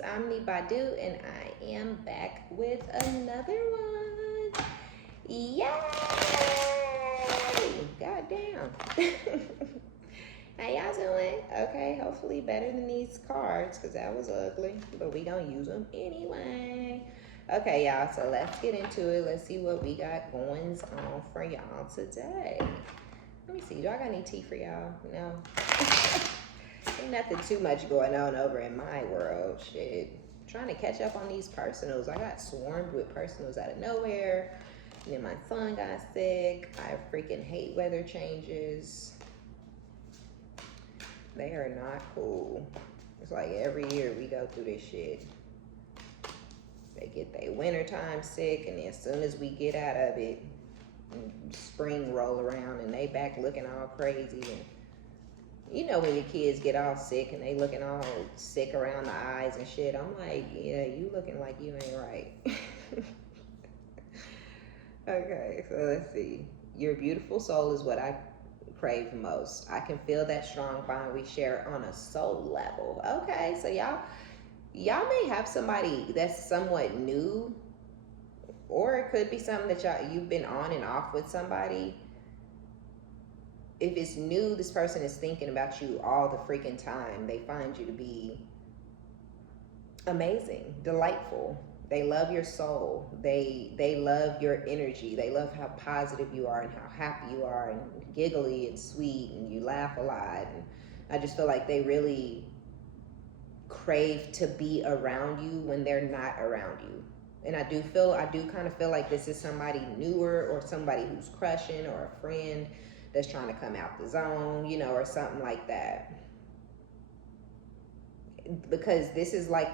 OmniBadu, and I am back with another one. Yay! Goddamn. How y'all doing? Okay, hopefully better than these cards, because that was ugly, but we gonna use them anyway. Okay, y'all, so let's get into it. Let's see what we got going on for y'all today. Let me see, do I got any tea for y'all? No. Ain't nothing too much going on over in my world. Shit. Trying to catch up on these personals. I got swarmed with personals out of nowhere. And then my son got sick. I freaking hate weather changes. They are not cool. It's like every year we go through this shit. They get their wintertime sick, and then as soon as we get out of it, spring roll around and they back looking all crazy. And you know when your kids get all sick and they looking all sick around the eyes and shit, I'm like, yeah, you looking like you ain't right. Okay, so let's see. Your beautiful soul is what I crave most. I can feel that strong bond we share on a soul level. Okay, so y'all may have somebody that's somewhat new, or it could be something that you've been on and off with somebody. If it's new, this person is thinking about you all the freaking time. They find you to be amazing, delightful. They love your soul. They love your energy. They love how positive you are and how happy you are and giggly and sweet, and you laugh a lot. And I just feel like they really crave to be around you when they're not around you. And I do kind of feel like this is somebody newer, or somebody who's crushing, or a friend that's trying to come out the zone, you know, or something like that. Because this is like,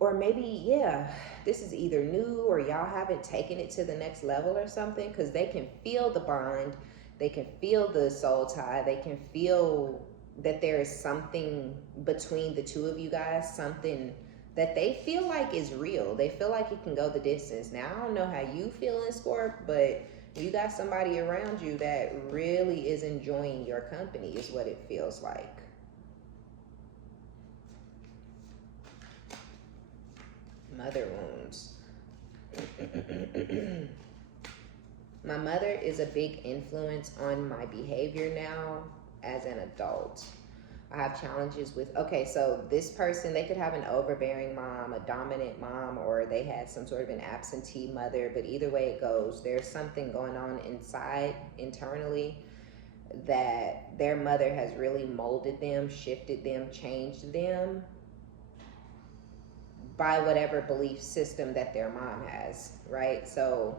or maybe, yeah, this is either new or y'all haven't taken it to the next level or something, because they can feel the bond, they can feel the soul tie, they can feel that there is something between the two of you guys, something that they feel like is real. They feel like it can go the distance. Now, I don't know how you feel in Scorp, but you got somebody around you that really is enjoying your company, is what it feels like. Mother wounds. My mother is a big influence on my behavior now as an adult. I have challenges with, okay, so this person, they could have an overbearing mom, a dominant mom, or they had some sort of an absentee mother, but either way it goes, there's something going on inside, internally, that their mother has really molded them, shifted them, changed them by whatever belief system that their mom has, right? So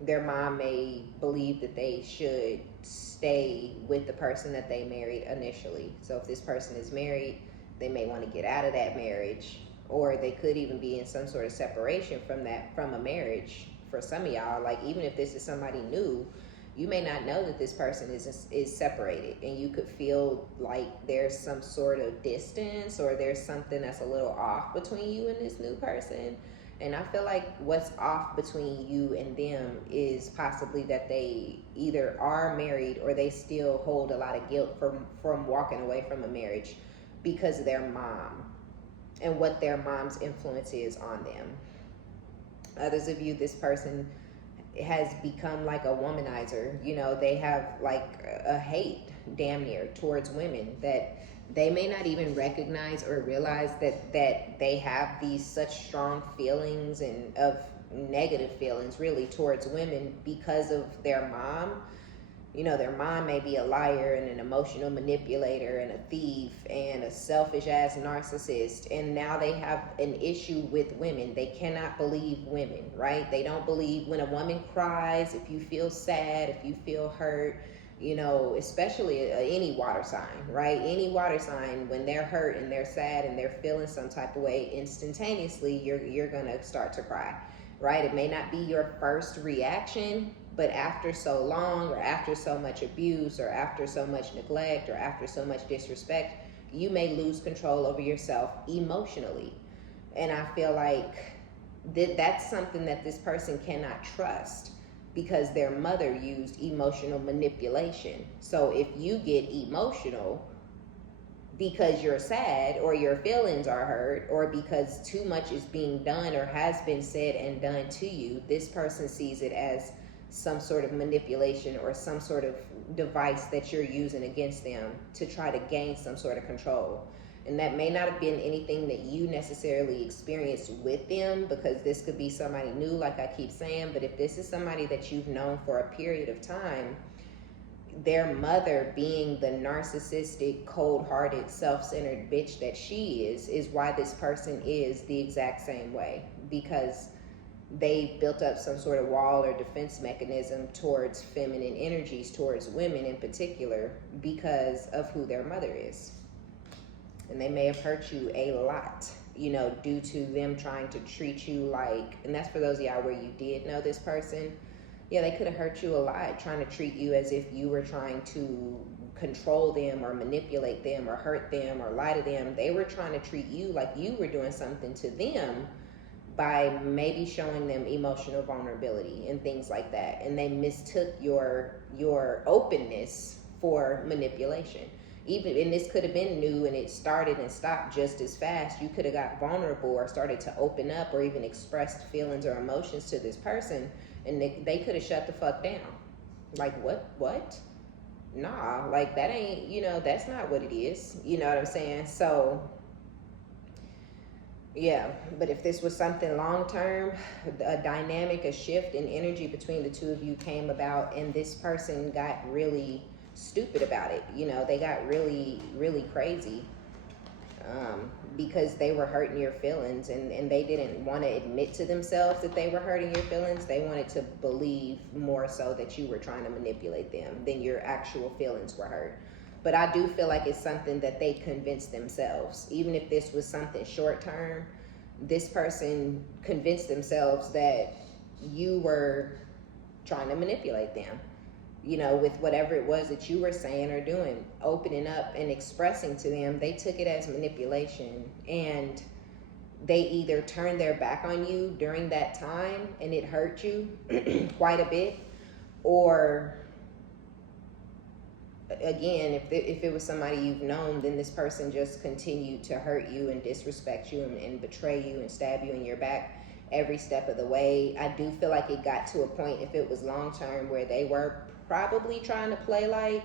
their mom may believe that they should stay with the person that they married initially. So if this person is married, they may want to get out of that marriage, or they could even be in some sort of separation from a marriage. For some of y'all, like, even if this is somebody new, you may not know that this person is separated, and you could feel like there's some sort of distance, or there's something that's a little off between you and this new person. And I feel like what's off between you and them is possibly that they either are married, or they still hold a lot of guilt from walking away from a marriage because of their mom and what their mom's influence is on them. Others of you, this person has become like a womanizer. You know, they have like a hate damn near towards women, that they may not even recognize or realize that they have these such strong feelings, and of negative feelings really towards women, because of their mom. You know, their mom may be a liar and an emotional manipulator and a thief and a selfish ass narcissist, and now they have an issue with women. They cannot believe women, right? They don't believe when a woman cries, if you feel sad, if you feel hurt, you know, especially any water sign, right? Any water sign, when they're hurt and they're sad and they're feeling some type of way, instantaneously you're gonna start to cry, right? It may not be your first reaction, but after so long, or after so much abuse, or after so much neglect, or after so much disrespect, you may lose control over yourself emotionally. And I feel like that's something that this person cannot trust, because their mother used emotional manipulation. So if you get emotional, because you're sad or your feelings are hurt or because too much is being done or has been said and done to you, this person sees it as some sort of manipulation or some sort of device that you're using against them to try to gain some sort of control. And that may not have been anything that you necessarily experienced with them, because this could be somebody new, like I keep saying. But if this is somebody that you've known for a period of time, their mother, being the narcissistic, cold-hearted, self-centered bitch that she is why this person is the exact same way, because they built up some sort of wall or defense mechanism towards feminine energies, towards women in particular, because of who their mother is. And they may have hurt you a lot, you know, due to them trying to treat you like, and that's for those of y'all where you did know this person. Yeah, they could have hurt you a lot, trying to treat you as if you were trying to control them or manipulate them or hurt them or lie to them. They were trying to treat you like you were doing something to them by maybe showing them emotional vulnerability and things like that. And they mistook your openness for manipulation. Even, and this could have been new and it started and stopped just as fast. You could have got vulnerable or started to open up or even expressed feelings or emotions to this person, and they could have shut the fuck down. Like, what? Nah, like that ain't, you know, that's not what it is. You know what I'm saying? So, yeah, but if this was something long-term, a dynamic, a shift in energy between the two of you came about, and this person got really stupid about it. You know, they got really, really crazy. Because they were hurting your feelings, and they didn't want to admit to themselves that they were hurting your feelings. They wanted to believe more so that you were trying to manipulate them than your actual feelings were hurt. But I do feel like it's something that they convinced themselves. Even if this was something short term, this person convinced themselves that you were trying to manipulate them, you know, with whatever it was that you were saying or doing, opening up and expressing to them. They took it as manipulation, and they either turned their back on you during that time and it hurt you quite a bit, or again, if it was somebody you've known, then this person just continued to hurt you and disrespect you and betray you and stab you in your back every step of the way. I do feel like it got to a point, if it was long term, where they were probably trying to play like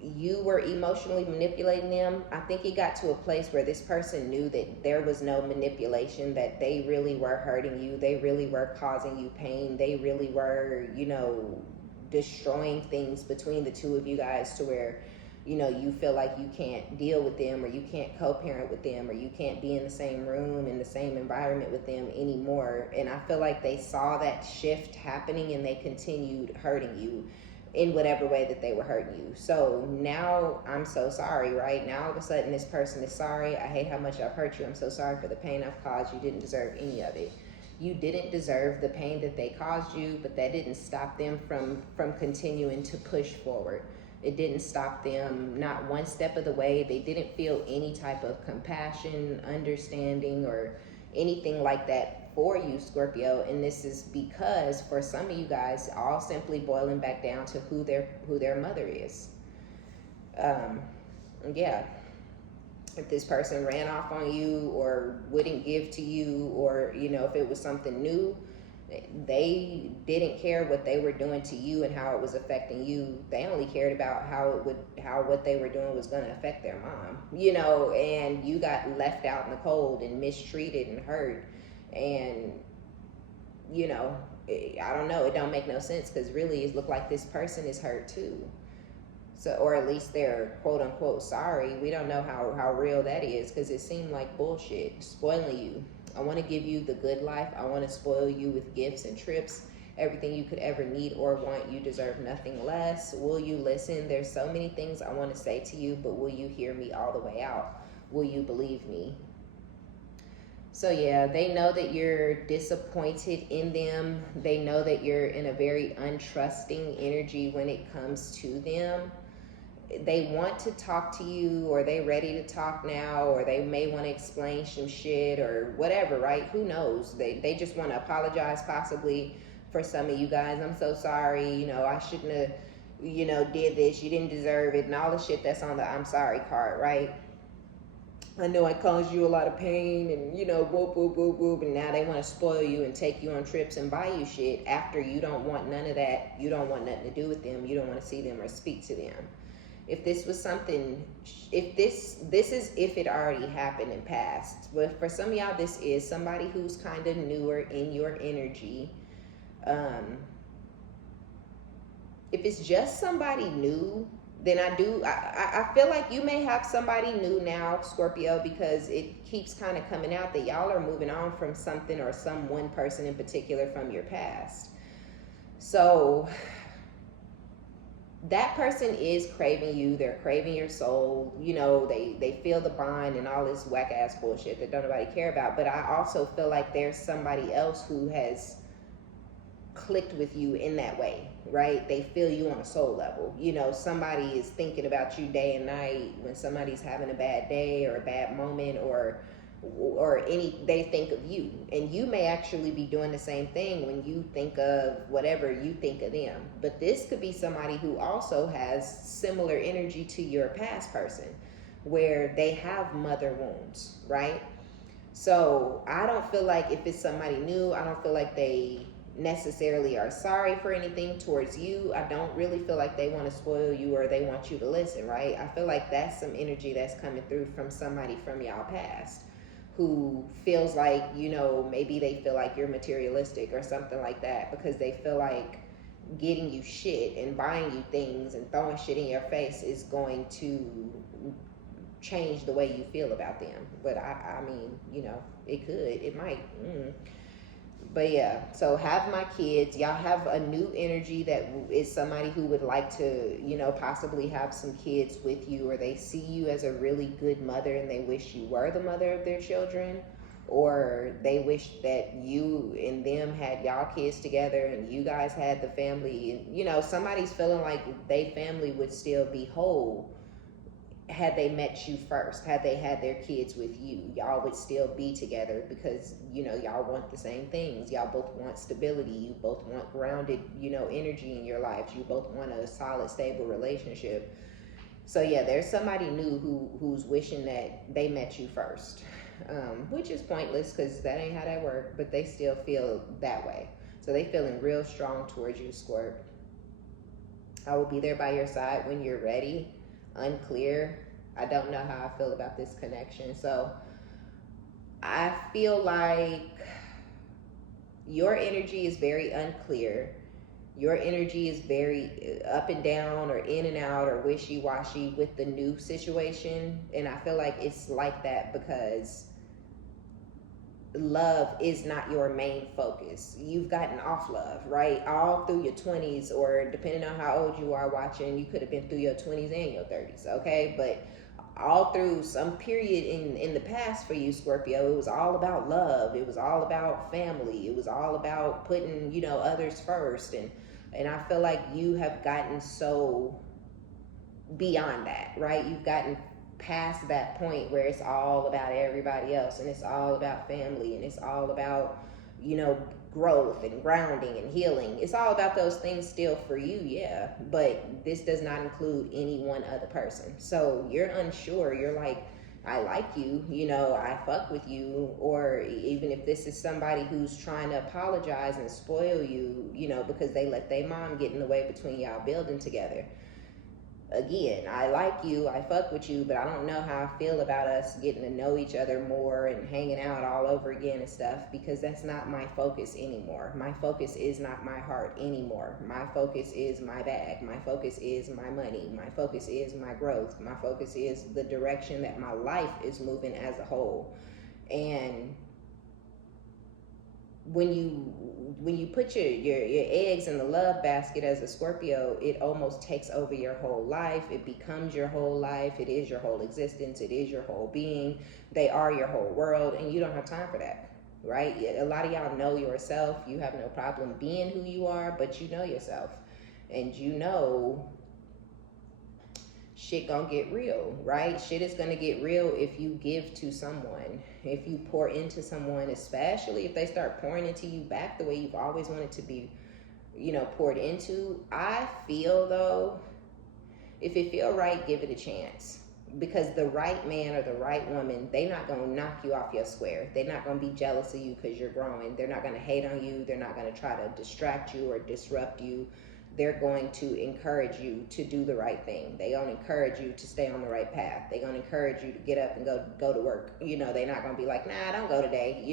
you were emotionally manipulating them. I think it got to a place where this person knew that there was no manipulation, that they really were hurting you, they really were causing you pain, they really were, you know, destroying things between the two of you guys, to where, you know, you feel like you can't deal with them, or you can't co-parent with them, or you can't be in the same room, in the same environment with them anymore. And I feel like they saw that shift happening and they continued hurting you in whatever way that they were hurting you. So now I'm so sorry, right? Now all of a sudden this person is sorry. I hate how much I've hurt you. I'm so sorry for the pain I've caused. You didn't deserve any of it. You didn't deserve the pain that they caused you, but that didn't stop them from continuing to push forward. It didn't stop them, not one step of the way. They didn't feel any type of compassion, understanding, or anything like that for you, Scorpio. And this is because, for some of you guys, all simply boiling back down to who their mother is. Yeah. If this person ran off on you or wouldn't give to you, or, you know, if it was something new, they didn't care what they were doing to you and how it was affecting you. They only cared about how what they were doing was going to affect their mom, you know, and you got left out in the cold and mistreated and hurt. And, you know, I don't know, it don't make no sense, because really it looked like this person is hurt too. So, or at least they're quote unquote sorry. We don't know how real that is, because it seemed like bullshit, spoiling you. I want to give you the good life. I want to spoil you with gifts and trips, everything you could ever need or want. You deserve nothing less. Will you listen? There's so many things I want to say to you, but will you hear me all the way out? Will you believe me? So yeah, they know that you're disappointed in them. They know that you're in a very untrusting energy when it comes to them. They want to talk to you, or they ready to talk now, or they may want to explain some shit or whatever, right? Who knows? They just want to apologize possibly for some of you guys. I'm so sorry, you know, I shouldn't have, you know, did this, you didn't deserve it, and all the shit that's on the I'm sorry card, right? I know I caused you a lot of pain, and you know, whoop, whoop, whoop, whoop, and now they want to spoil you and take you on trips and buy you shit after you don't want none of that. You don't want nothing to do with them. You don't want to see them or speak to them. If this was something, if this is if it already happened and passed. But for some of y'all, this is somebody who's kind of newer in your energy. If it's just somebody new, then I feel like you may have somebody new now, Scorpio, because it keeps kind of coming out that y'all are moving on from something or some one person in particular from your past. So that person is craving you. They're craving your soul. You know, they feel the bond and all this whack ass bullshit that don't nobody care about. But I also feel like there's somebody else who has clicked with you in that way, right? They feel you on a soul level. You know, somebody is thinking about you day and night when somebody's having a bad day or a bad moment or they think of you, and you may actually be doing the same thing when you think of whatever you think of them. But this could be somebody who also has similar energy to your past person, where they have mother wounds, right? So I don't feel like if it's somebody new, I don't feel like they necessarily are sorry for anything towards you. I don't really feel like they want to spoil you or they want you to listen, right? I feel like that's some energy that's coming through from somebody from y'all past who feels like, you know, maybe they feel like you're materialistic or something like that, because they feel like getting you shit and buying you things and throwing shit in your face is going to change the way you feel about them. But I mean, you know, it could, it might. But yeah, so have my kids. Y'all have a new energy that is somebody who would like to, you know, possibly have some kids with you, or they see you as a really good mother and they wish you were the mother of their children, or they wish that you and them had y'all kids together and you guys had the family. And, you know, somebody's feeling like they family would still be whole had they met you first, had they had their kids with you. Y'all would still be together because, you know, y'all want the same things. Y'all both want stability. You both want grounded, you know, energy in your lives. You both want a solid, stable relationship. So yeah, there's somebody new who's wishing that they met you first, which is pointless because that ain't how that works, but they still feel that way. So they feeling real strong towards you, Scorp. I will be there by your side when you're ready. Unclear. I don't know how I feel about this connection. So I feel like your energy is very unclear. Your energy is very up and down or in and out or wishy-washy with the new situation. And I feel like it's like that because love is not your main focus. You've gotten off love, right? All through your 20s, or depending on how old you are watching, you could have been through your 20s and your 30s, okay? But all through some period in the past for you, Scorpio, it was all about love. It was all about family. It was all about putting, you know, others first. And I feel like you have gotten so beyond that, right? You've gotten past that point where it's all about everybody else and it's all about family and it's all about, you know, growth and grounding and healing. It's all about those things still for you, yeah, but this does not include any one other person. So you're unsure. You're like, I like you, you know, I fuck with you. Or even if this is somebody who's trying to apologize and spoil you, you know, because they let their mom get in the way between y'all building together. Again, I like you, I fuck with you, but I don't know how I feel about us getting to know each other more and hanging out all over again and stuff, because that's not my focus anymore. My focus is not my heart anymore. My focus is my bag. My focus is my money. My focus is my growth. My focus is the direction that my life is moving as a whole. And when you put your eggs in the love basket as a Scorpio, it almost takes over your whole life. It becomes your whole life. It is your whole existence. It is your whole being. They are your whole world, and you don't have time for that, right? A lot of y'all know yourself. You have no problem being who you are, but you know yourself, and you know shit gonna get real, right? Shit is gonna get real if you give to someone, if you pour into someone, especially if they start pouring into you back the way you've always wanted to be, poured into. I feel though, if it feel right, give it a chance. Because the right man or the right woman, they not going to knock you off your square. They're not going to be jealous of you because you're growing. They're not going to hate on you. They're not going to try to distract you or disrupt you. They're going to encourage you to do the right thing. They're going to encourage you to stay on the right path. They're going to encourage you to get up and go to work. They're not going to be like, nah, don't go today.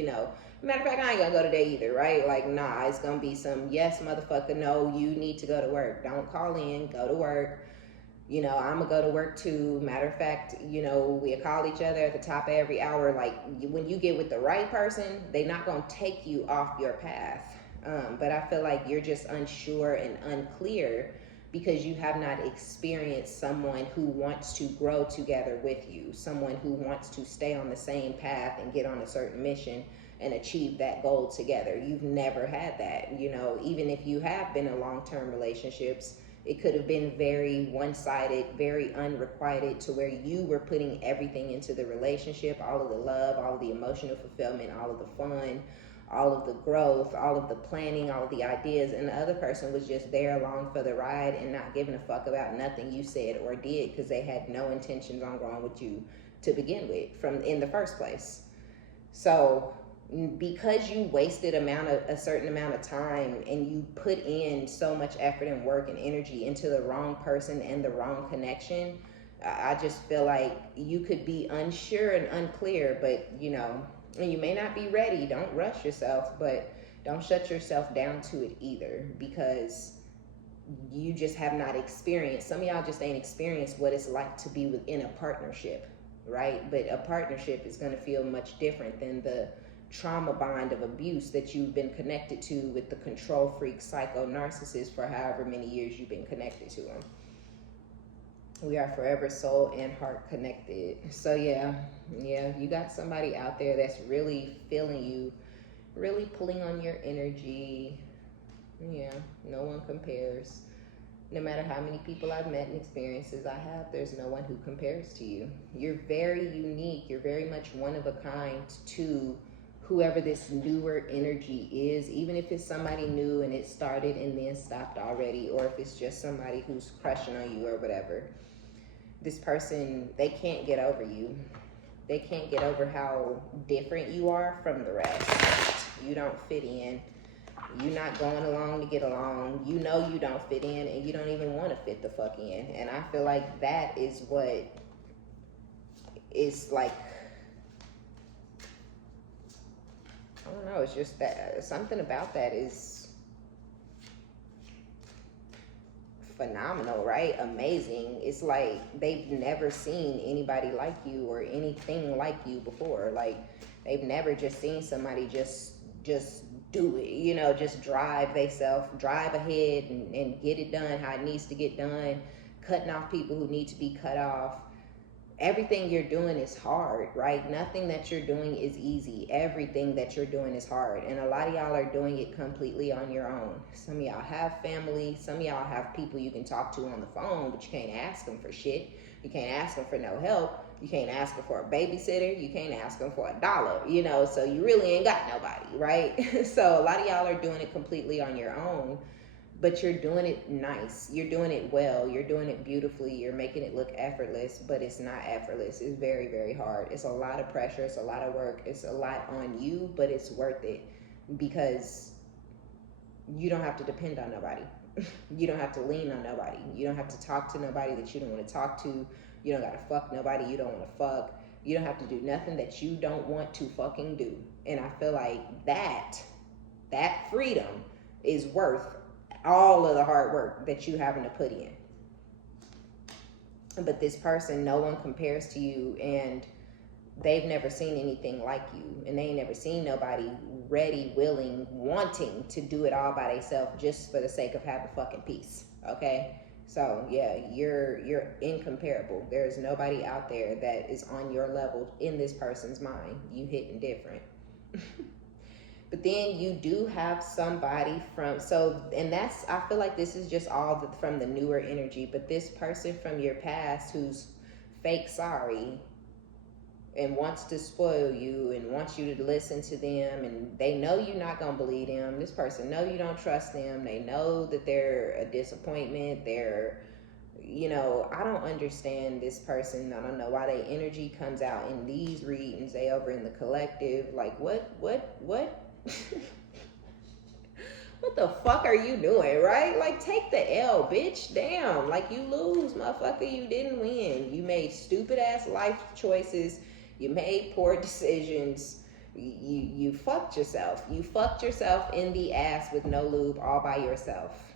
Matter of fact, I ain't going to go today either, right? Like, nah, it's going to be some, yes, motherfucker, no, you need to go to work. Don't call in, go to work. I'm going to go to work too. Matter of fact, we call each other at the top of every hour. Like, when you get with the right person, they're not going to take you off your path. But I feel like you're just unsure and unclear because you have not experienced someone who wants to grow together with you, someone who wants to stay on the same path and get on a certain mission and achieve that goal together. You've never had that. Even if you have been in long-term relationships, it could have been very one-sided, very unrequited, to where you were putting everything into the relationship, all of the love, all of the emotional fulfillment, all of the fun, all of the growth, all of the planning, all of the ideas, and the other person was just there along for the ride and not giving a fuck about nothing you said or did because they had no intentions on growing with you to begin with in the first place. So because you wasted a certain amount of time and you put in so much effort and work and energy into the wrong person and the wrong connection, I just feel like you could be unsure and unclear, but and you may not be ready. Don't rush yourself, but don't shut yourself down to it either, because you just have not experienced, some of y'all just ain't experienced what it's like to be within a partnership, right? But a partnership is going to feel much different than the trauma bond of abuse that you've been connected to with the control freak psycho narcissist for however many years you've been connected to them. We are forever soul and heart connected. So yeah, you got somebody out there that's really feeling you, really pulling on your energy. Yeah, no one compares. No matter how many people I've met and experiences I have, there's no one who compares to you. You're very unique. You're very much one of a kind to whoever this newer energy is, even if it's somebody new and it started and then stopped already, or if it's just somebody who's crushing on you or whatever. This person, they can't get over you. They can't get over how different you are from the rest. You don't fit in. You're not going along to get along. You don't fit in, and you don't even want to fit the fuck in. And I feel like that is what is like, I don't know, it's just that something about that is phenomenal, right? Amazing. It's like they've never seen anybody like you or anything like you before. Like they've never just seen somebody just do it, just drive ahead and get it done how it needs to get done, cutting off people who need to be cut off. Everything you're doing is hard, right? Nothing that you're doing is easy. Everything that you're doing is hard. And a lot of y'all are doing it completely on your own. Some of y'all have family. Some of y'all have people you can talk to on the phone, but you can't ask them for shit. You can't ask them for no help. You can't ask them for a babysitter. You can't ask them for $1, so you really ain't got nobody, right? So a lot of y'all are doing it completely on your own. But you're doing it nice. You're doing it well. You're doing it beautifully. You're making it look effortless, but it's not effortless. It's very, very hard. It's a lot of pressure. It's a lot of work. It's a lot on you, but it's worth it because you don't have to depend on nobody. You don't have to lean on nobody. You don't have to talk to nobody that you don't want to talk to. You don't got to fuck nobody you don't want to fuck. You don't have to do nothing that you don't want to fucking do. And I feel like that freedom is worth all of the hard work that you having to put in. But this person, no one compares to you, and they've never seen anything like you, and they ain't never seen nobody ready, willing, wanting to do it all by themselves just for the sake of having fucking peace. Okay? So yeah, you're incomparable. There's nobody out there that is on your level in this person's mind. You hitting different. But then you do have somebody and that's, I feel like this is just all from the newer energy, but this person from your past who's fake sorry, and wants to spoil you and wants you to listen to them, and they know you're not gonna believe them. This person know you don't trust them. They know that they're a disappointment. They're, I don't understand this person. I don't know why their energy comes out in these readings. They over in the collective. Like, what? What the fuck are you doing, right? Like, take the L, bitch. Damn. Like, you lose, motherfucker. You didn't win. You made stupid ass life choices. You made poor decisions. You fucked yourself. You fucked yourself in the ass with no lube all by yourself.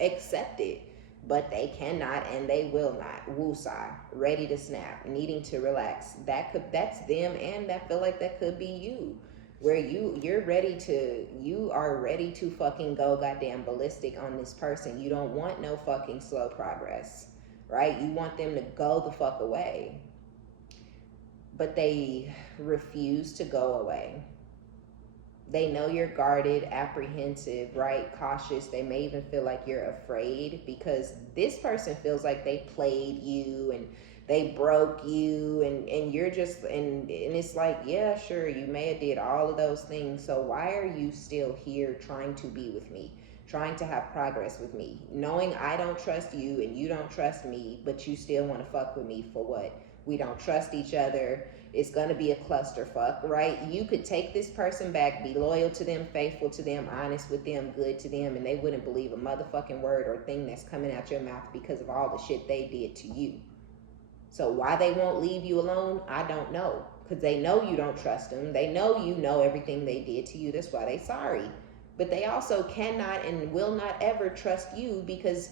Accept it. But they cannot and they will not. Woosah. Ready to snap. Needing to relax. That's them, and I feel like that could be you. Where you are ready to fucking go goddamn ballistic on this person. You don't want no fucking slow progress, right? You want them to go the fuck away. But they refuse to go away. They know you're guarded, apprehensive, right? Cautious. They may even feel like you're afraid because this person feels like they played you and they broke you, and you're just, and it's like, yeah, sure, you may have did all of those things. So why are you still here trying to be with me, trying to have progress with me, knowing I don't trust you and you don't trust me, but you still want to fuck with me for what? We don't trust each other. It's going to be a clusterfuck, right? You could take this person back, be loyal to them, faithful to them, honest with them, good to them, and they wouldn't believe a motherfucking word or thing that's coming out your mouth because of all the shit they did to you. So why they won't leave you alone, I don't know. Because they know you don't trust them. They know you know everything they did to you. That's why they sorry. But they also cannot and will not ever trust you because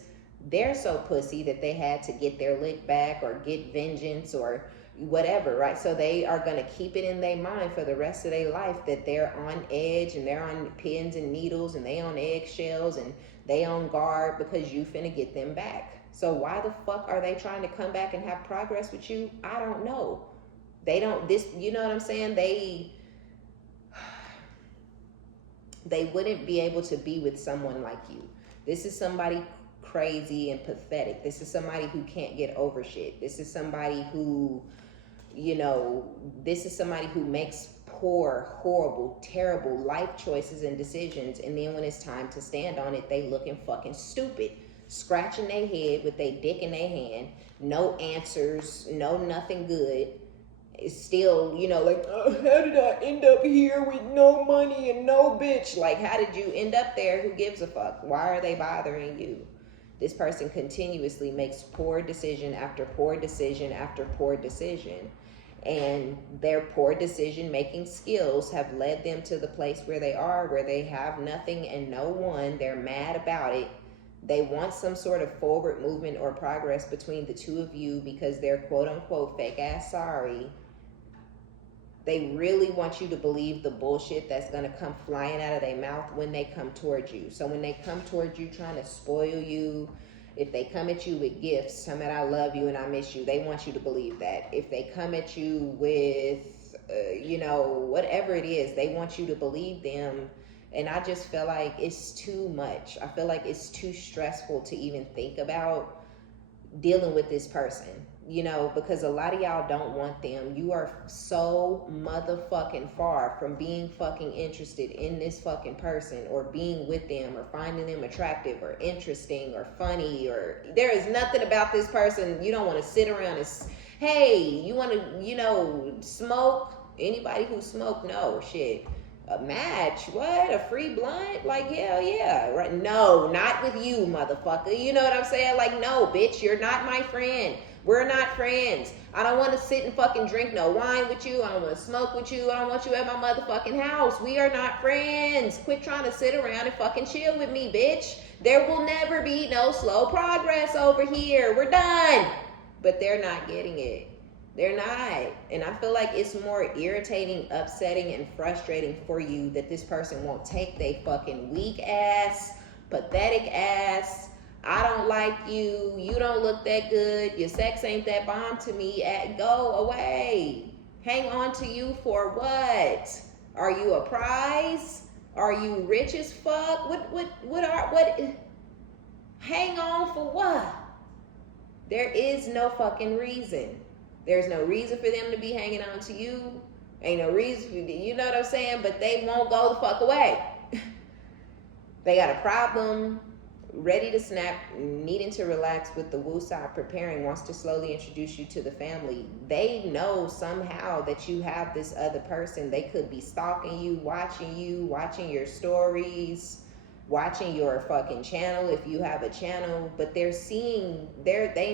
they're so pussy that they had to get their lick back or get vengeance or whatever, right? So they are going to keep it in their mind for the rest of their life that they're on edge and they're on pins and needles and they on eggshells and they on guard because you finna get them back. So why the fuck are they trying to come back and have progress with you? I don't know. They don't, you know what I'm saying? They wouldn't be able to be with someone like you. This is somebody crazy and pathetic. This is somebody who can't get over shit. This is somebody who, this is somebody who makes poor, horrible, terrible life choices and decisions. And then when it's time to stand on it, they looking fucking stupid. Scratching their head with their dick in their hand, no answers, no nothing good. It's still, like, oh, how did I end up here with no money and no bitch? Like, how did you end up there? Who gives a fuck? Why are they bothering you? This person continuously makes poor decision after poor decision after poor decision. And their poor decision-making skills have led them to the place where they are, where they have nothing and no one. They're mad about it. They want some sort of forward movement or progress between the two of you because they're quote-unquote fake-ass sorry. They really want you to believe the bullshit that's going to come flying out of their mouth when they come towards you. So when they come towards you trying to spoil you, if they come at you with gifts, tell me I love you and I miss you, they want you to believe that. If they come at you with, whatever it is, they want you to believe them. And I just feel like it's too much. I feel like it's too stressful to even think about dealing with this person, because a lot of y'all don't want them. You are so motherfucking far from being fucking interested in this fucking person or being with them or finding them attractive or interesting or funny, or there is nothing about this person. You don't want to sit around and, hey, you want to, smoke? Anybody who smoke, no, shit. A match? What? A free blunt? Like, hell yeah. Right? No, not with you, motherfucker. You know what I'm saying? Like, no, bitch, you're not my friend. We're not friends. I don't want to sit and fucking drink no wine with you. I don't want to smoke with you. I don't want you at my motherfucking house. We are not friends. Quit trying to sit around and fucking chill with me, bitch. There will never be no slow progress over here. We're done. But they're not getting it. They're not. And I feel like it's more irritating, upsetting, and frustrating for you that this person won't take they fucking weak ass, pathetic ass, I don't like you, you don't look that good, your sex ain't that bomb to me, go away. Hang on to you for what? Are you a prize? Are you rich as fuck? What hang on for what? There is no fucking reason. There's no reason for them to be hanging on to you. Ain't no reason for you know what I'm saying? But they won't go the fuck away. They got a problem, ready to snap, needing to relax with the woosah, preparing, wants to slowly introduce you to the family. They know somehow that you have this other person. They could be stalking you, watching your stories, watching your fucking channel if you have a channel, but they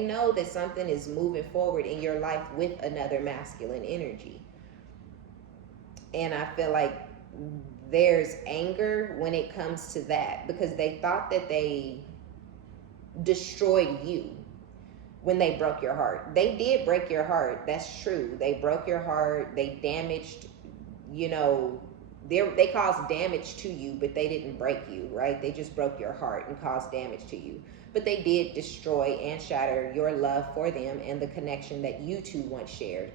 know that something is moving forward in your life with another masculine energy. And I feel like there's anger when it comes to that, because they thought that they destroyed you when they broke your heart. They did break your heart. That's true. They broke your heart. They damaged, they caused damage to you, but they didn't break you, right? They just broke your heart and caused damage to you. But they did destroy and shatter your love for them and the connection that you two once shared.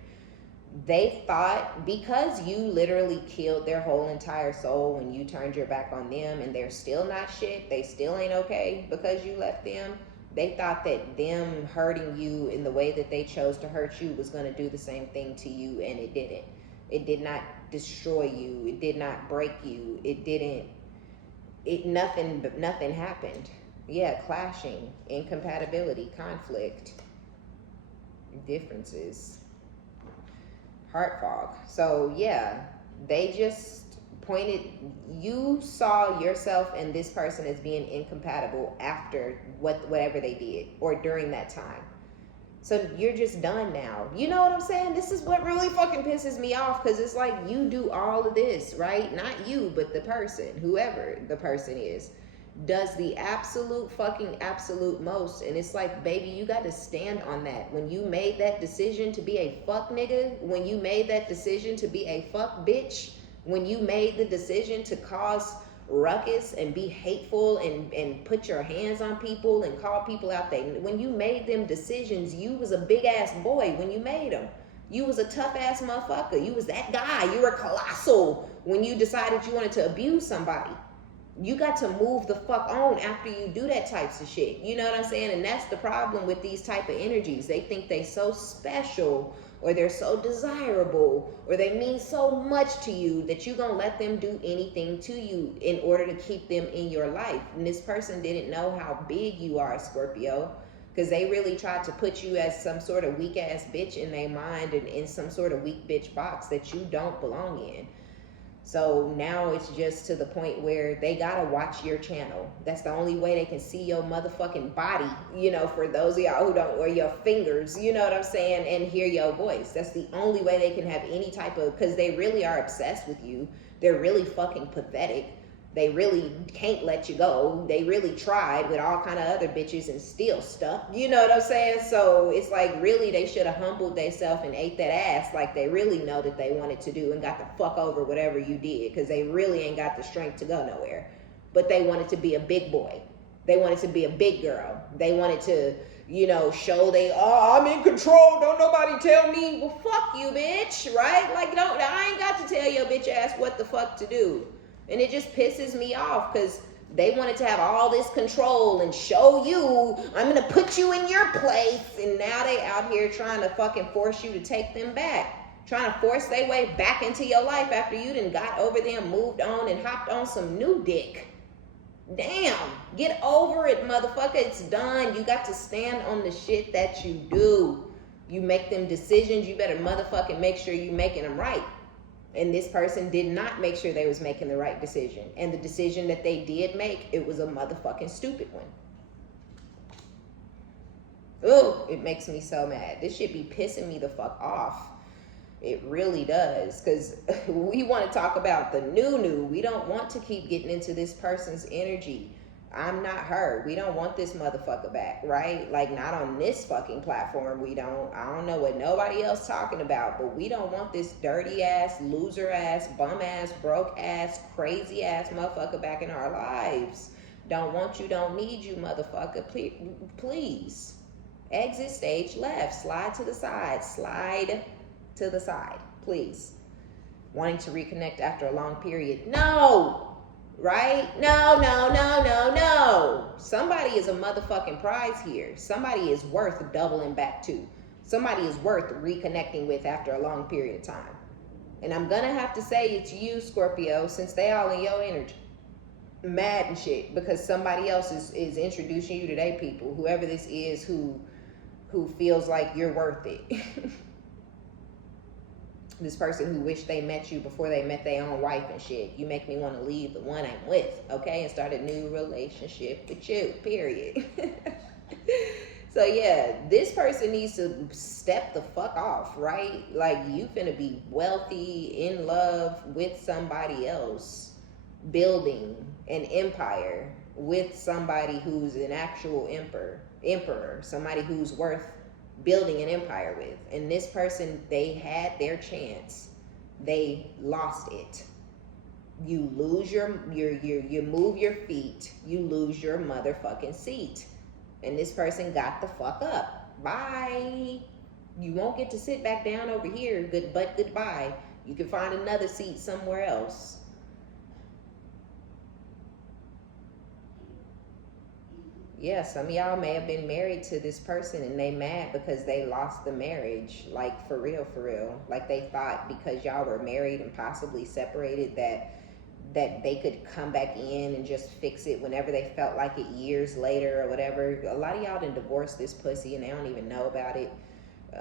They thought because you literally killed their whole entire soul when you turned your back on them, and they're still not shit, they still ain't okay because you left them, they thought that them hurting you in the way that they chose to hurt you was going to do the same thing to you, and it didn't. It did not destroy you. It did not break you. Nothing happened. Yeah, clashing, incompatibility, conflict, differences, heart fog. So yeah, they just you saw yourself and this person as being incompatible after whatever they did or during that time. So you're just done now. You know what I'm saying? This is what really fucking pisses me off, because it's like you do all of this, right? Not you, but the person, whoever the person is, does the absolute most. And it's like, baby, you got to stand on that. When you made that decision to be a fuck nigga, when you made that decision to be a fuck bitch, when you made the decision to cause ruckus and be hateful and put your hands on people and call people out there, when you made them decisions, you was a big ass boy when you made them. You was a tough ass motherfucker. You was that guy. You were colossal when you decided you wanted to abuse somebody. You got to move the fuck on after you do that types of shit. You know what I'm saying? And that's the problem with these type of energies. They think they so special, or they're so desirable, or they mean so much to you that you're going to let them do anything to you in order to keep them in your life. And this person didn't know how big you are, Scorpio, because they really tried to put you as some sort of weak ass bitch in their mind and in some sort of weak bitch box that you don't belong in. So now it's just to the point where they gotta watch your channel. That's the only way they can see your motherfucking body, for those of y'all who don't, or your fingers, you know what I'm saying, and hear your voice. That's the only way they can have any type of, because they really are obsessed with you. They're really fucking pathetic. They really can't let you go. They really tried with all kind of other bitches and still stuck. You know what I'm saying? So it's like, really, they should have humbled themselves and ate that ass like they really know that they wanted to do, and got the fuck over whatever you did, because they really ain't got the strength to go nowhere. But they wanted to be a big boy. They wanted to be a big girl. They wanted to, show I'm in control. Don't nobody tell me. Well, fuck you, bitch, right? Like, I ain't got to tell your bitch ass what the fuck to do. And it just pisses me off, because they wanted to have all this control and show you, I'm going to put you in your place. And now they out here trying to fucking force you to take them back. Trying to force their way back into your life after you done got over them, moved on, and hopped on some new dick. Damn. Get over it, motherfucker. It's done. You got to stand on the shit that you do. You make them decisions. You better motherfucking make sure you making them right. And this person did not make sure they was making the right decision. And the decision that they did make, it was a motherfucking stupid one. Ugh, it makes me so mad. This shit be pissing me the fuck off. It really does. Because we want to talk about the new. We don't want to keep getting into this person's energy. I'm not her. We don't want this motherfucker back, right? Like, not on this fucking platform. We don't. I don't know what nobody else talking about, but we don't want this dirty ass, loser ass, bum ass, broke ass, crazy ass motherfucker back in our lives. Don't want you, don't need you, motherfucker. Please. Exit stage left. Slide to the side. Slide to the side, please. Wanting to reconnect after a long period. No! Right? No. Somebody is a motherfucking prize here. Somebody is worth doubling back to. Somebody is worth reconnecting with after a long period of time. And I'm gonna have to say it's you, Scorpio, since they all in your energy. Mad and shit because somebody else is introducing you to their people, whoever this is who feels like you're worth it. This person who wished they met you before they met their own wife and shit. You make me want to leave the one I'm with, okay, and start a new relationship with you, period. So yeah, this person needs to step the fuck off, right? Like, you finna be wealthy, in love with somebody else, building an empire with somebody who's an actual emperor, somebody who's worth building an empire with. And this person, they had their chance, they lost it. You lose you move your feet, you lose your motherfucking seat. And this person got the fuck up. Bye. You won't get to sit back down over here, but goodbye. You can find another seat somewhere else. Yeah, some of y'all may have been married to this person and they mad because they lost the marriage. Like, for real, for real. Like, they thought because y'all were married and possibly separated that they could come back in and just fix it whenever they felt like it, years later or whatever. A lot of y'all done divorced this pussy and they don't even know about it.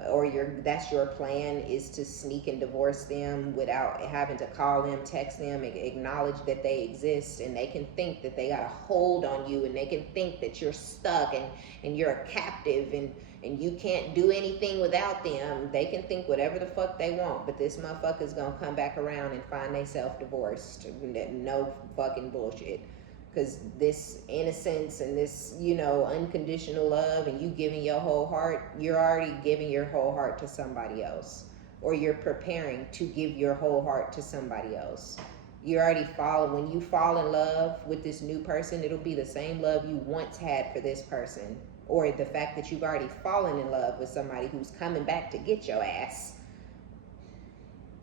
Or that's your plan, is to sneak and divorce them without having to call them, text them, acknowledge that they exist, and they can think that they got a hold on you, and they can think that you're stuck and you're a captive and you can't do anything without them. They can think whatever the fuck they want, but this motherfucker's gonna come back around and find themselves divorced. No fucking bullshit. Because this innocence and this, unconditional love and you giving your whole heart, you're already giving your whole heart to somebody else. Or you're preparing to give your whole heart to somebody else. You already when you fall in love with this new person, it'll be the same love you once had for this person. Or the fact that you've already fallen in love with somebody who's coming back to get your ass.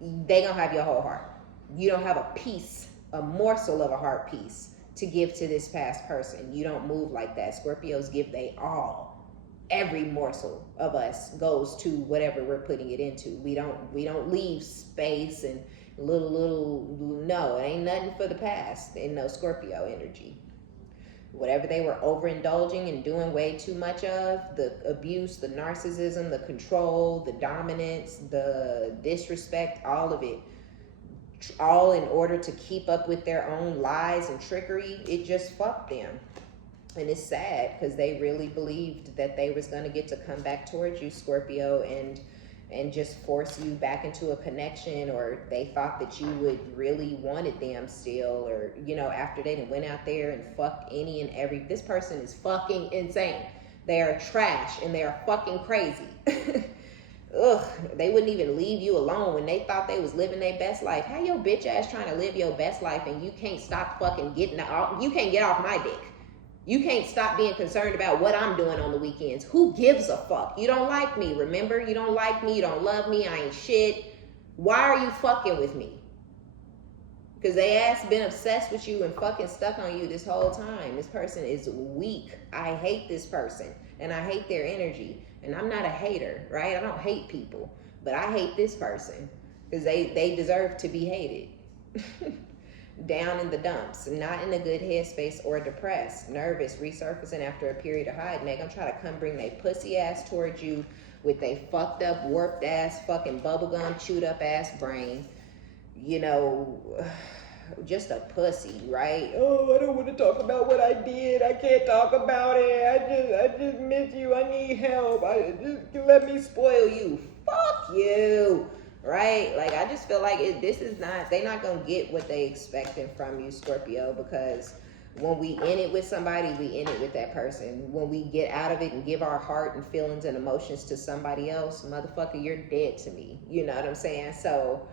They gonna have your whole heart. You don't have a piece, a morsel of a heart piece to give to this past person. You don't move like that. Scorpios give they all. Every morsel of us goes to whatever we're putting it into. We don't leave space and no, it ain't nothing for the past in no Scorpio energy. Whatever they were overindulging and doing way too much of, the abuse, the narcissism, the control, the dominance, the disrespect, all of it, all in order to keep up with their own lies and trickery, it just fucked them. And it's sad because they really believed that they was going to get to come back towards you, Scorpio, and just force you back into a connection, or they thought that you would really wanted them still, or after they went out there and fucked any and every. This person is fucking insane. They are trash and they are fucking crazy. Ugh, they wouldn't even leave you alone when they thought they was living their best life. How your bitch ass trying to live your best life and you can't stop fucking getting out? You can't get off my dick. You can't stop being concerned about what I'm doing on the weekends. Who gives a fuck? You don't like me, remember? You don't like me, you don't love me, I ain't shit. Why are you fucking with me? Because they ass been obsessed with you and fucking stuck on you this whole time. This person is weak. I hate this person and I hate their energy. And I'm not a hater, right? I don't hate people, but I hate this person because they deserve to be hated. Down in the dumps, not in a good headspace or depressed, nervous, resurfacing after a period of hiding. They gonna try to come bring their pussy ass towards you with they fucked up, warped ass, fucking bubblegum, chewed up ass brain. Just a pussy, right? Oh, I don't want to talk about what I did. I can't talk about it. I just miss you. I need help. Just let me spoil you. Fuck you, right? Like, I just feel like they're not gonna get what they expecting from you, Scorpio, because when we in it with somebody, we in it with that person. When we get out of it and give our heart and feelings and emotions to somebody else, motherfucker, you're dead to me. You know what I'm saying? So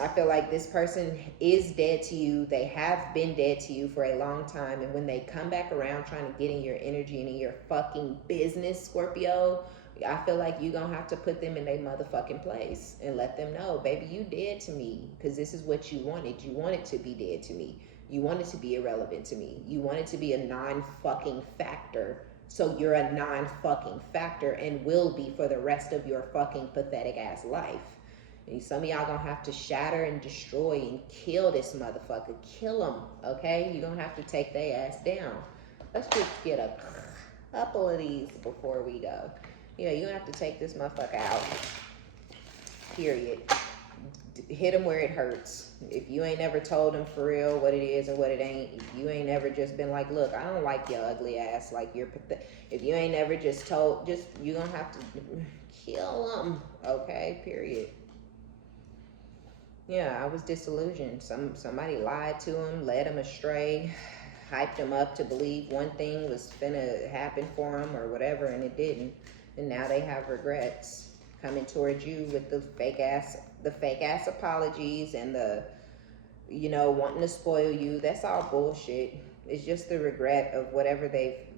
I feel like this person is dead to you. They have been dead to you for a long time. And when they come back around trying to get in your energy and in your fucking business, Scorpio, I feel like you're going to have to put them in their motherfucking place and let them know, baby, you dead to me because this is what you wanted. You wanted to be dead to me. You wanted to be irrelevant to me. You wanted to be a non-fucking factor So you're a non-fucking factor and will be for the rest of your fucking pathetic ass life. And some of y'all gonna have to shatter and destroy and kill this motherfucker. Kill him, okay? You're gonna have to take their ass down. Let's just get a couple of these before we go. Yeah, you're gonna have to take this motherfucker out. Period. Hit him where it hurts. If you ain't never told him for real what it is or what it ain't, if you ain't never just been like, look, I don't like your ugly ass, like you're pathetic. If you ain't never just told, you're gonna have to kill him, okay? Period. Yeah, I was disillusioned. Somebody lied to him, led him astray, hyped him up to believe one thing was finna happen for him or whatever, and it didn't. And now they have regrets coming towards you with the fake ass apologies and the, you know, wanting to spoil you. That's all bullshit. It's just the regret of whatever it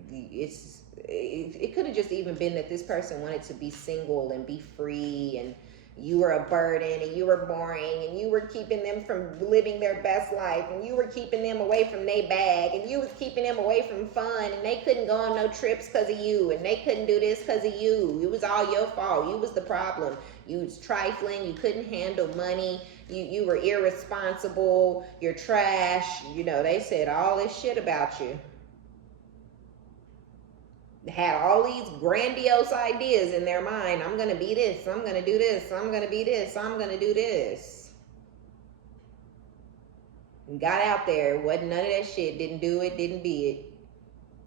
could have just even been that this person wanted to be single and be free, and you were a burden and you were boring and you were keeping them from living their best life and you were keeping them away from their bag and you was keeping them away from fun, and they couldn't go on no trips because of you, and they couldn't do this because of you. It was all your fault. You was the problem. You was trifling. You couldn't handle money. You were irresponsible. You're trash. You know, they said all this shit about you. Had all these grandiose ideas in their mind. I'm going to be this. I'm going to do this. I'm going to be this. I'm going to do this. Got out there. Wasn't none of that shit. Didn't do it. Didn't be it.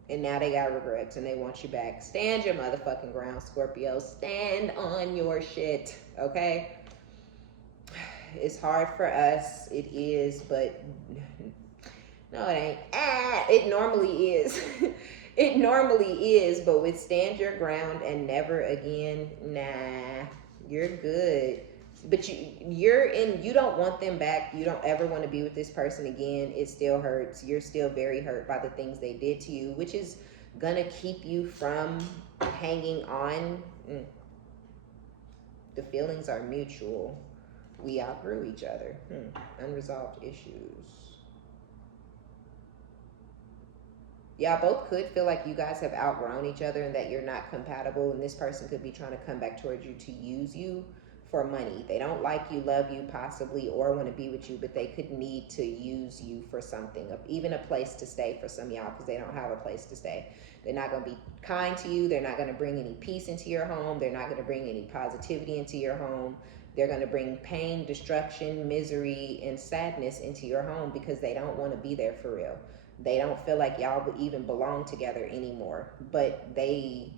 And now they got regrets and they want you back. Stand your motherfucking ground, Scorpio. Stand on your shit. Okay? It's hard for us. It is, but no, it ain't. It normally is. It normally is, but with stand your ground and never again, nah, you're good. But you don't want them back. You don't ever want to be with this person again. It still hurts. You're still very hurt by the things they did to you, which is gonna keep you from hanging on. The feelings are mutual. We outgrew each other. Unresolved issues. Y'all both could feel like you guys have outgrown each other and that you're not compatible, and this person could be trying to come back towards you to use you for money. They don't like you, love you possibly, or want to be with you, but they could need to use you for something, even a place to stay for some of y'all, because they don't have a place to stay. They're not going to be kind to you. They're not going to bring any peace into your home. They're not going to bring any positivity into your home. They're going to bring pain, destruction, misery, and sadness into your home because they don't want to be there for real. They don't feel like y'all would even belong together anymore, but they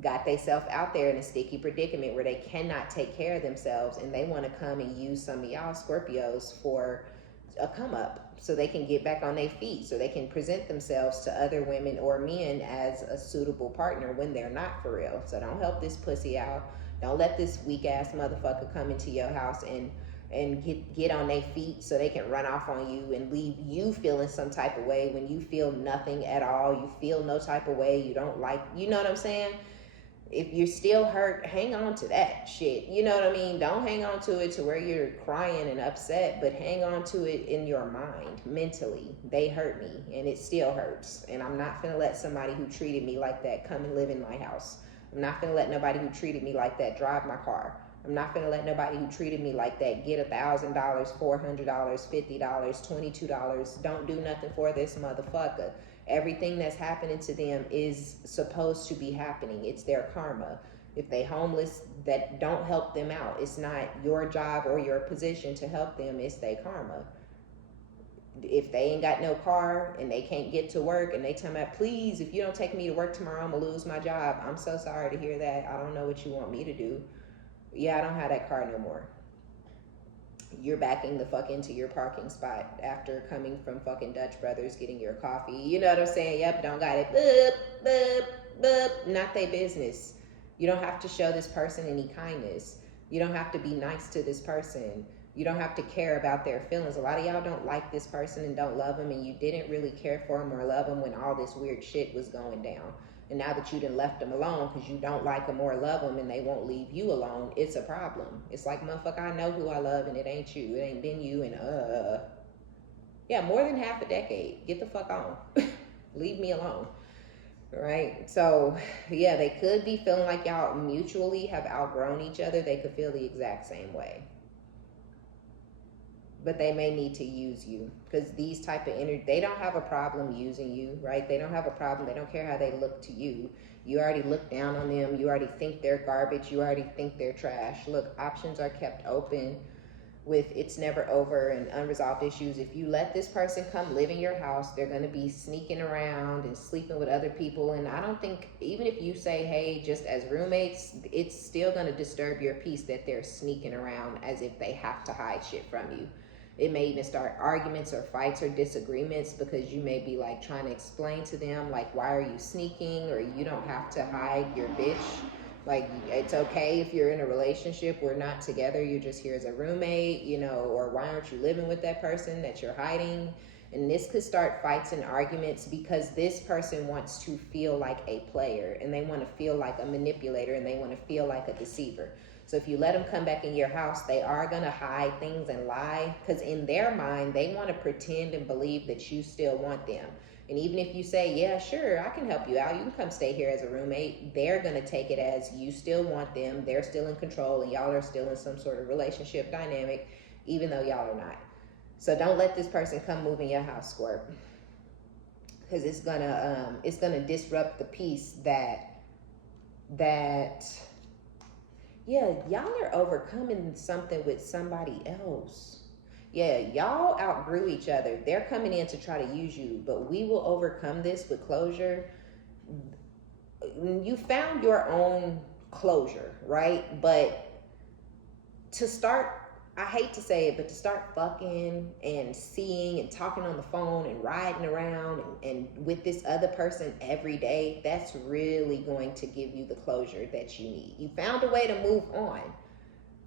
got themselves out there in a sticky predicament where they cannot take care of themselves, and they want to come and use some of y'all Scorpios for a come up so they can get back on their feet, so they can present themselves to other women or men as a suitable partner when they're not for real. So don't help this pussy out. Don't let this weak ass motherfucker come into your house and get on their feet so they can run off on you and leave you feeling some type of way when you feel nothing at all. You feel no type of way. You don't like, you know what I'm saying? If you're still hurt, hang on to that shit. You know what I mean? Don't hang on to it to where you're crying and upset, but hang on to it in your mind, mentally. They hurt me and it still hurts. And I'm not gonna let somebody who treated me like that come and live in my house. I'm not gonna let nobody who treated me like that drive my car. I'm not gonna let nobody who treated me like that get $1,000, $400, $50, $22. Don't do nothing for this motherfucker. Everything that's happening to them is supposed to be happening. It's their karma. If they homeless, that don't help them out. It's not your job or your position to help them. It's their karma. If they ain't got no car and they can't get to work and they tell me, please, if you don't take me to work tomorrow, I'm gonna lose my job. I'm so sorry to hear that. I don't know what you want me to do. Yeah, I don't have that car no more. You're backing the fuck into your parking spot after coming from fucking Dutch Brothers, getting your coffee. You know what I'm saying? Yep, don't got it. Boop, boop, boop. Not their business. You don't have to show this person any kindness. You don't have to be nice to this person. You don't have to care about their feelings. A lot of y'all don't like this person and don't love them, and you didn't really care for them or love them when all this weird shit was going down. And now that you done left them alone because you don't like them or love them and they won't leave you alone, it's a problem. It's like, motherfucker, I know who I love and it ain't you. It ain't been you and yeah, more than half a decade. Get the fuck on. Leave me alone. right? So, yeah, they could be feeling like y'all mutually have outgrown each other. They could feel the exact same way. But they may need to use you, because these type of energy, they don't have a problem using you, right? They don't have a problem. They don't care how they look to you. You already look down on them. You already think they're garbage. You already think they're trash. Look, options are kept open with it's never over and unresolved issues. If you let this person come live in your house, they're going to be sneaking around and sleeping with other people. And I don't think, even if you say, hey, just as roommates, it's still going to disturb your peace that they're sneaking around as if they have to hide shit from you. It may even start arguments or fights or disagreements, because you may be like trying to explain to them, like, why are you sneaking? Or you don't have to hide your bitch. Like, it's okay if you're in a relationship, we're not together, you're just here as a roommate, you know, or why aren't you living with that person that you're hiding? And this could start fights and arguments, because this person wants to feel like a player, and they want to feel like a manipulator, and they want to feel like a deceiver. So if you let them come back in your house, they are going to hide things and lie, because in their mind, they want to pretend and believe that you still want them. And even if you say, yeah, sure, I can help you out, you can come stay here as a roommate, they're going to take it as you still want them, they're still in control, and y'all are still in some sort of relationship dynamic, even though y'all are not. So don't let this person come move in your house, Scorp, because it's gonna disrupt the peace that yeah, y'all are overcoming something with somebody else. Yeah, y'all outgrew each other. They're coming in to try to use you, but we will overcome this with closure. You found your own closure, right? But to start, I hate to say it, but to start fucking and seeing and talking on the phone and riding around and with this other person every day, that's really going to give you the closure that you need. You found a way to move on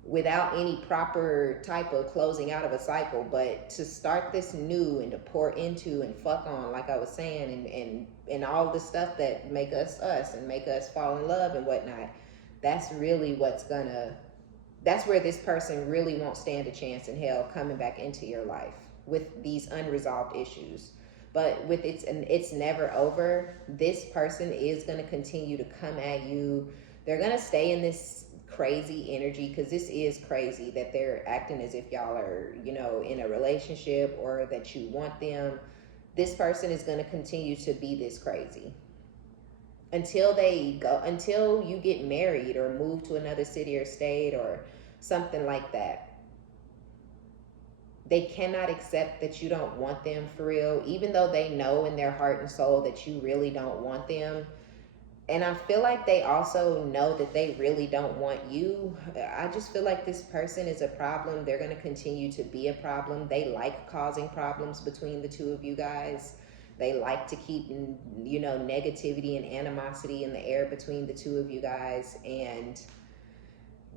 without any proper type of closing out of a cycle, but to start this new and to pour into and fuck on, like I was saying, and all the stuff that make us us and make us fall in love and whatnot, that's really that's where this person really won't stand a chance in hell coming back into your life with these unresolved issues. But with it's never over. This person is going to continue to come at you. They're going to stay in this crazy energy, because this is crazy that they're acting as if y'all are, you know, in a relationship or that you want them. This person is going to continue to be this crazy until you get married or move to another city or state or something like that. They cannot accept that you don't want them for real, even though they know in their heart and soul that you really don't want them. And I feel like they also know that they really don't want you. I just feel like this person is a problem. They're going to continue to be a problem. They like causing problems between the two of you guys. They like to keep, you know, negativity and animosity in the air between the two of you guys. And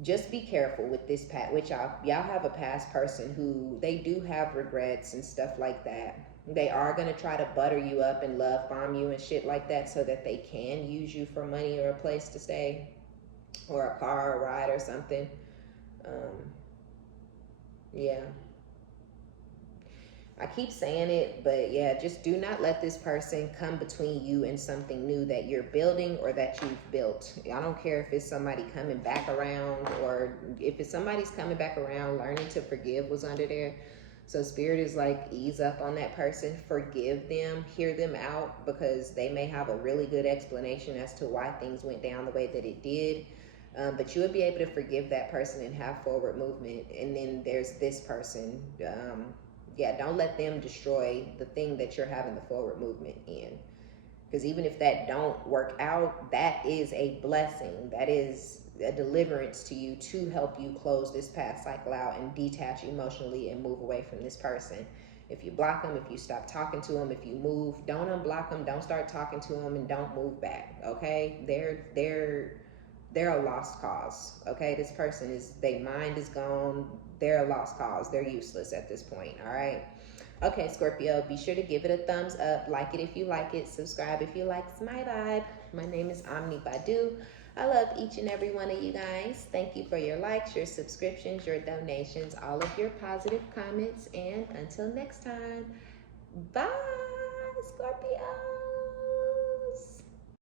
just be careful with this which y'all have a past person who they do have regrets and stuff like that. They are going to try to butter you up and love bomb you and shit like that, so that they can use you for money or a place to stay or a car or a ride or something. Yeah, I keep saying it, but yeah, just do not let this person come between you and something new that you're building or that you've built. I don't care if it's somebody coming back around, or if it's somebody's coming back around, learning to forgive was under there. So Spirit is like, ease up on that person, forgive them, hear them out, because they may have a really good explanation as to why things went down the way that it did. But you would be able to forgive that person and have forward movement. And then there's this person. Yeah, don't let them destroy the thing that you're having the forward movement in. Because even if that don't work out, that is a blessing. That is a deliverance to you to help you close this past cycle out and detach emotionally and move away from this person. If you block them, if you stop talking to them, if you move, don't unblock them, don't start talking to them, and don't move back, okay? They're a lost cause, okay? This person their mind is gone. They're a lost cause. They're useless at this point, all right? Okay, Scorpio, be sure to give it a thumbs up. Like it if you like it. Subscribe if you like my vibe. My name is OmniBadu. I love each and every one of you guys. Thank you for your likes, your subscriptions, your donations, all of your positive comments. And until next time, bye, Scorpio.